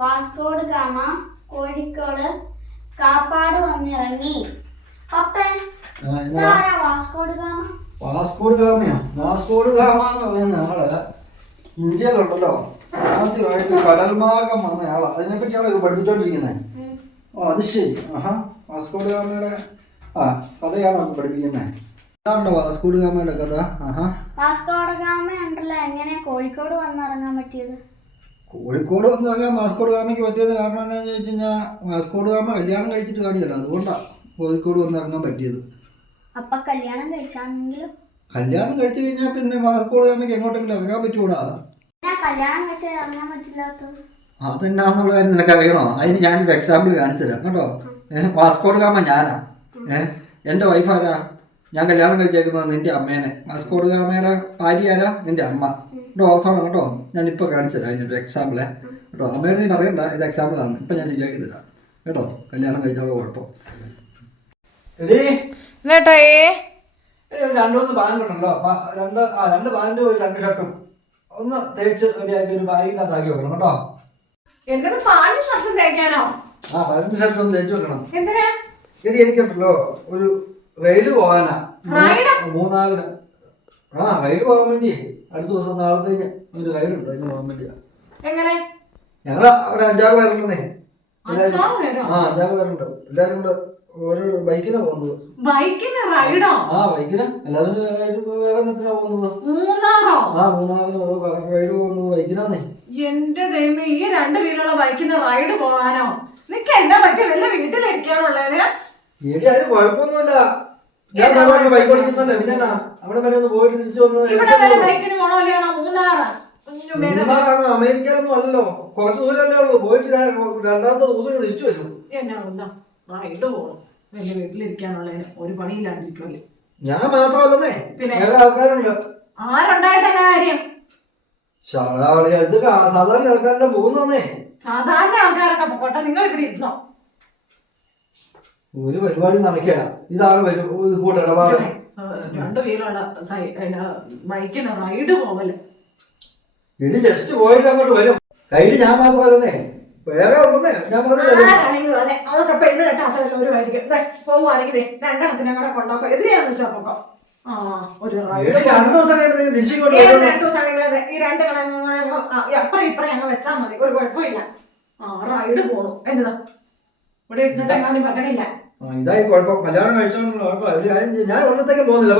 വാസ്കോഡ് gamma Kozhikode Kappad വന്നിറങ്ങി. പപ്പേ, വാസ്കോഡ് gamma? വാസ്കോഡ് ഗാമയോ? വാസ്കോഡ് gamma എന്ന് പറയുന്ന ആള് ഇന്ത്യയിലുണ്ടല്ലോ ആദ്യമായിട്ട് കടൽ മാർഗം വന്ന ആളാ. അതിനെപ്പറ്റിയാണ് പഠിപ്പിച്ചോണ്ടിരിക്കുന്നത്. ഓ, അത് ശരി. വാസ്കോഡ് ഗാമയുടെ കഥയാണ് പഠിപ്പിക്കുന്നത്. എന്താണോ വാസ്കോഡ് ഗാമയുടെ കഥ? വാസ്കോഡ് ഗാമ ഉണ്ടല്ലോ, എങ്ങനെയാ കോഴിക്കോട് വന്നിറങ്ങാൻ പറ്റിയത്? കോഴിക്കോട് വന്നിറങ്ങാൻ വാസ്കോഡ് ഗാമയ്ക്ക് പറ്റിയത് കാരണം എന്താണെന്ന് ചോദിച്ചു കഴിഞ്ഞാൽ വാസ്കോഡ് ഗാമ കല്യാണം കഴിച്ചിട്ട് കാണിയല്ല, അതുകൊണ്ടാണ് കോഴിക്കോട് വന്നിറങ്ങാൻ പറ്റിയത്. അപ്പൊ കല്യാണം കഴിച്ചാണെങ്കിലും കല്യാണം കഴിച്ചു കഴിഞ്ഞാൽ പിന്നെ വാസ്കോഡ് ഗാമയ്ക്ക് എങ്ങോട്ടെങ്കിലും ഇറങ്ങാൻ പറ്റൂടാ? കല്യാണം കഴിച്ചാൽ ഇറങ്ങാൻ പറ്റില്ലാത്തത് അതെന്നാന്നുള്ള കാര്യം നിനക്ക് അറിയണോ? അതിന് ഞാനൊരു എക്സാമ്പിൾ കാണിച്ചു തരാം കേട്ടോ. വാസ്കോഡ് ഗാമ ഞാനാ. എൻ്റെ വൈഫാരാ? ഞാൻ കല്യാണം കഴിച്ചേക്കുന്നത് നിന്റെ അമ്മേനെ. വാസ്കോഡ് ഗാമയുടെ ഭാര്യ ആരാ? നിന്റെ അമ്മ. കേട്ടോ, ഓർത്തോണം കേട്ടോ. ഞാനിപ്പോൾ കാണിച്ചു തരാം അതിനൊരു എക്സാമ്പിളെ കേട്ടോ. അമ്മയോട് നീ പറയണ്ട, ഇത് എക്സാമ്പിളാണ്. ഇപ്പം ഞാൻ ശരിയാക്കി തരാം കേട്ടോ. കല്യാണം കഴിച്ചാൽ കുഴപ്പം. എടീ രണ്ടൂന്ന് പാൻറ്റുണ്ടല്ലോ, രണ്ട് പാൻറ്റും ഒരു 2 ഷർട്ടും ഒന്ന് തേച്ച് റെഡിയാക്കി ഒരു ബാഗിനകത്താക്കി വെക്കണം കേട്ടോ. പാൻറ് ഷർട്ടും തേക്കാനോ? പാൻറ്റും ഷർട്ടും ഒന്ന് തേച്ച് വെക്കണം. എന്തിനാ? എനിക്കുണ്ടല്ലോ ഒരു റൈഡ് പോകാനാ, മൂന്നാറിന്. റൈഡ് പോകാൻ വേണ്ടി അടുത്ത ദിവസം നാളത്തേക്ക് ഒരു റൈഡുണ്ട്, അതിന് പോകാൻ വേണ്ടിയാ. എങ്ങനെ? ഞങ്ങള് ഒരു 5-6 പേരുണ്ടെന്നേ. 5-6 പേരുണ്ട്. എല്ലാരും കൂടെ ഓരോ ബൈക്കിനാ പോകുന്നത്. ബൈക്കിന് റൈഡോ? ബൈക്കിനാ. എല്ലാവരും വേറെ എണ്ണത്തിനാ പോകുന്നത്. മൂന്നാറിന് റൈഡ് പോകുന്നത് ബൈക്കിനാന്നേ. എന്റെ ദൈവമേ, ഈ 2 വീലുള്ള ബൈക്കിന് റൈഡ് പോകാനോ? നിനക്ക് എന്നാ പറ്റിയ വല്ല വീട്ടിലിരിക്കാനുള്ളതിന്? ആരും കുഴപ്പമൊന്നുമില്ല. ഞാൻ സാധാരണ ബൈക്ക് ഓടിക്കുന്നല്ലേ, പിന്നെ അവിടെ വരെ ഒന്ന് പോയിട്ട് തിരിച്ചു വന്നത്. ബൈക്കിന് പോണോലെയാണോ മൂന്നാറ്? അമേരിക്കയിലൊന്നും അല്ലല്ലോ, കുറച്ച് ദൂരല്ലേ ഉള്ളൂ. പോയിട്ട് 2ാമത്തെ ദിവസം തിരിച്ചു വരും. എന്നാ റൈഡ് പോകണം, വലിയ വീട്ടിലിരിക്കാനുള്ളതിന് ഒരു പണിയില്ലാണ്ടിരിക്കുമല്ലേ. ഞാൻ മാത്രമല്ലേ, വേറെ ആൾക്കാരുണ്ട്. ആരുണ്ടായിട്ട് കാര്യം? ഇത് സാധാരണ ആൾക്കാരെല്ലാം പോകുന്നേ. സാധാരണ ആൾക്കാരൊക്കെ പോട്ടെ, നിങ്ങൾ ഇവിടെ ഇരുന്നോ. ഒരു പരിപാടി നടക്കുക. ഇതാണ് കൂട്ടിടപാട്. 2 വീലുള്ള ബൈക്കിന് റൈഡ് പോവല്ലേ? ഇടി ജസ്റ്റ് പോയിട്ട് അങ്ങോട്ട് വരും. കൈഡ് ഞാൻ മാത്രമല്ലേ, വേറെ ഉണ്ടെന്നേ. ഞാൻ അതൊക്കെ പെണ്ണ് കെട്ടാത്തല്ലോ ഒരു വരിക പോവുകയാണെങ്കിൽ 2 എണ്ണത്തിനെ കൂടെ കൊണ്ടോക്കോ. എതിരെയാന്ന് വെച്ചാൽ പോക്കോ. ഒരു റൈഡ് 2 ദിവസം 2 ദിവസം ഈ 2 അപ്പുറം ഇപ്പുറം ഞങ്ങൾ വെച്ചാൽ മതി, ഒരു കുഴപ്പമില്ല. റൈഡ് പോണു എന്നതാ ഇവിടെ ഇരുന്നിട്ട് എങ്ങാനും പറ്റണില്ല. ഇതായി കുഴപ്പം. കല്യാണം കഴിച്ചോണ്ടല്ലോ ഒരു കാര്യം ചെയ്യും. ഞാൻ ഒന്നത്തേക്കും പോകുന്നില്ല,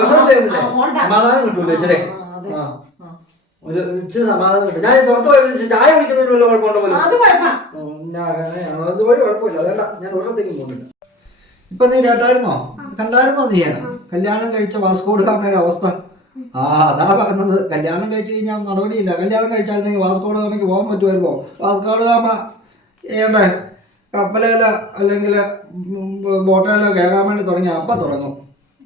സമാധാനം കിട്ടൂല ഇച്ചിരി. ഒരു ഇച്ചിരി സമാധാനം കിട്ടും. ഞാൻ പുറത്ത് പോയി ചായ കുടിക്കുന്നതിനുള്ള കുഴപ്പമുണ്ടോ പോലും അതുപോലെ കുഴപ്പമില്ല. അതല്ല, ഞാൻ ഒരിടത്തേക്കും പോകുന്നില്ല. ഇപ്പൊ നീ കണ്ടായിരുന്നോ നീ കല്യാണം കഴിച്ച വാസ്കോഡ് ഗാമയുടെ അവസ്ഥ? അതാ പറഞ്ഞത്. കല്യാണം കഴിച്ചു കഴിഞ്ഞാൽ നടപടിയില്ല. കല്യാണം കഴിച്ചായിരുന്നെങ്കിൽ വാസ്കോഡ് ഗാമയ്ക്ക് പോകാൻ പറ്റുമായിരുന്നോ? വാസ്കോഡ് ഗാമ ഏണ്ടേ കപ്പലേല അല്ലെങ്കിൽ ബോട്ടേലോ കയറാൻ വേണ്ടി തുടങ്ങി അപ്പം തുടങ്ങും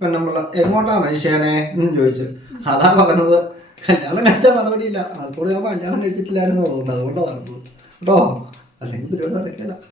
പെണ്ണുമ്പിള്ള. എങ്ങോട്ടാ മനുഷ്യനെ എന്ന് ചോദിച്ചു. അതാ പറഞ്ഞത്. കല്യാണം കഴിച്ചാൽ നടപടിയില്ല. വാസ്കോഡ് ഗാമ കല്യാണം കഴിച്ചിട്ടില്ലായിരുന്നു തോന്നുന്നത്, അതുകൊണ്ടാണ് നടന്നത് കേട്ടോ. അല്ലെങ്കിൽ പരിപാടി നടക്കില്ല.